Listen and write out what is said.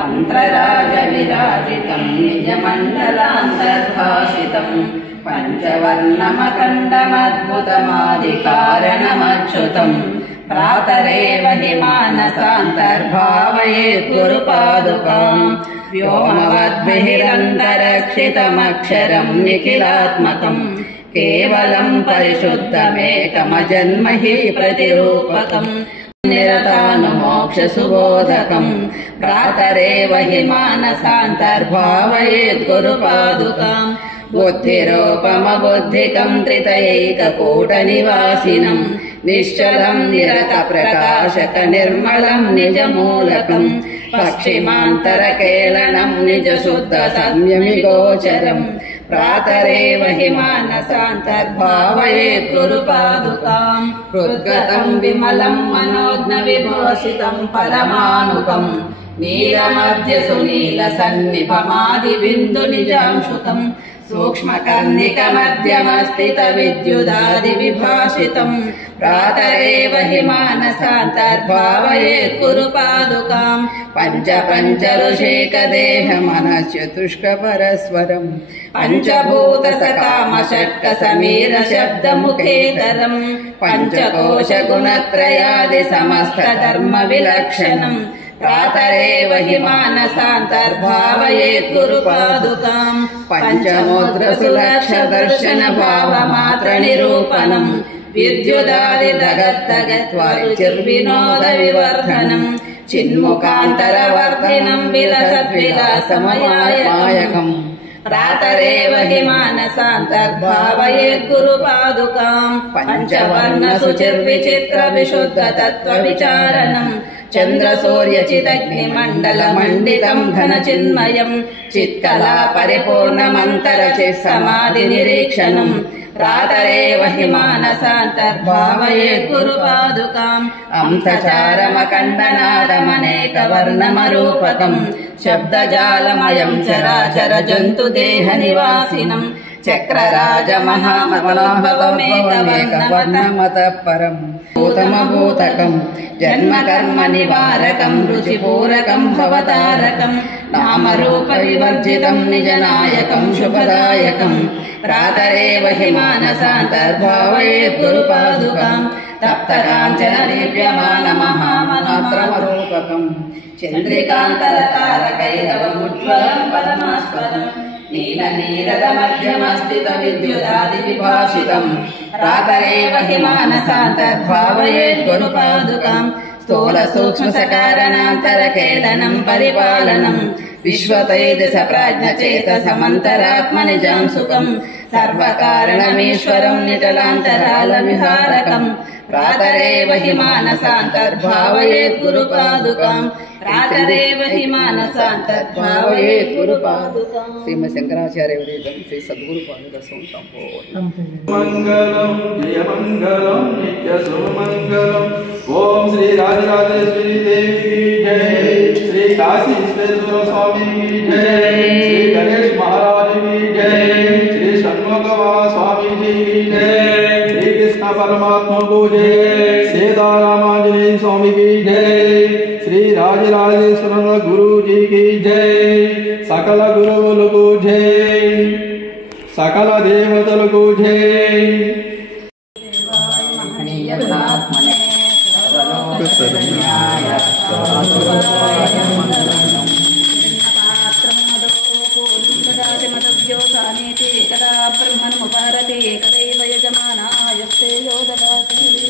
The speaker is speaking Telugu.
మంత్రరాజ విరాజితం నిజమండలాంతర్భాషితం పంచవర్ణమఖండమద్భుతమాదికారణమచ్యుతం ప్రాతరేవ హి మానసాంతర్భావయేత్ గురుపాదుకాం వ్యోమవద్భిరन्तరక్షితమక్షరం నిఖిలాత్మకం కేవలం పరిశుద్ధమేకమజన్మ హి ప్రతిరూపకం నిరతానుమోక్షసుబోధకం ప్రాతరేవ హి మానసాంతర్భావయేత్ గురుపాదుకాం బుద్ధిరూపమబుద్ధికం త్రితయైకకూటనివాసినం నిశ్చలం నిరత ప్రకాశక నిర్మలం నిజమూలకం పక్షిమాంతరకేళనం నిజశుద్ధ సంయమి గోచరం ప్రాతరేవ హి మానసాంతర్భావయేత్ గురుపాదుకాం హృద్గతం విమలం మనోజ్ఞ విభాసితం పరమానుకం నీలమధ్య సునీల సన్నిభమాది బిందు నిజాంశుతం సూక్ష్మకర్ణిక మధ్యమస్థిత విద్యుదాది విభాషితం ప్రాతరేవ హి మానసాంతర్భావయేత్ గురుపాదుకాం పంచపంచరుషేక దేహ మనశ్చతుష్క పరస్వరం పంచభూత సకామ షట్క సమీర శబ్ద ముఖేతరం పంచకోశ గుణత్రయాది సమస్త ధర్మ విలక్షణం ప్రాతరేవ హి మానసాంతర్భావయేత్ గురుపాదుకాం పంచముద్ర సులక్ష దర్శన భావమాత్ర నిరూపణం విద్యుదాది దగద్దగత్వారుచిర్వినోద వివర్ధనం చిన్ముఖాంతరవర్ధినం విలసద్విలాసమయాయకం ప్రాతరేవ హి మానసాంతర్భావయేత్ గురుపాదుకాం పంచవర్ణ శుచిర్విచిత్ర విశుద్ధ తత్వ విచారణం చంద్రసూర్యచిదగ్ని మండల మండితం ఘన చిన్మయం చిత్కళా పరిపూర్ణమంతర చిత్సమాధి నిరీక్షణం ప్రాతరేవ హి మానసాంతర్భావయేత్ గురుపాదుకాం అంశచారమఖండనాదమనేక వర్ణమరూపకం శబ్దజాలమయం చరాచర జంతు దేహ నివాసినం చక్రరాజ మహామేకవర్ణమత పరం భూతమభూతకం జన్మ కర్మ నివారకం రుచిపూరకం భవతారకం నామరూప వివర్జితం నిజనాయకం శుభదాయకం ప్రాతరేవ హి మానసాంతర్భావయేత్ గురుపాదుకాం తప్తకాంచన దివ్యమాన మహామనాత్రమరూపకం చంద్రికాంతరతారకైరవముజ్వలం పరమాస్పదం నీల నీరద మధ్యమస్థిత విద్యుదాది విభాషితం ప్రాతరేవ హి మానసాంతర్భావయేత్ గురుపాదుకాం స్థూల సూక్ష్మ సకారణాంతరకేళనం పరిపాలనం విశ్వతైజస ప్రాజ్ఞచేత సమంతరాత్మ నిజాంసుకం సర్వకారణమీశ్వరం నిటలాంతరాల విహారకం ప్రాతరేవ హి మానసాంతర్భావయేత్ గురుపాదుకాం ప్రాతరేవ హి మానసాంతర్భావయేత్ గురుపాదుకాం శ్రీమద్ శంకరాచార్య విరచితం శ్రీ సద్గురు పాదుకం మంగళం జయమంగళం నిత్య శుభమంగళం ఓం శ్రీ రాజరాజేశ్వరి దేవి की जय श्री काशी विश्वेश्वर स्वामी की जय श्री गणेश महाराज की जय श्री षण्मुखवा स्वामी जी की जय श्री कृष्ण परमात्मा को जय सीतारामांजनेय स्वामी की जय श्री राजराजेश्वर गुरु जी की जय सकल गुरुవులకు जय सकल देवतలకు जय ब्रह्मणमुपहरति एकदैव यजमानायस्ते योददाति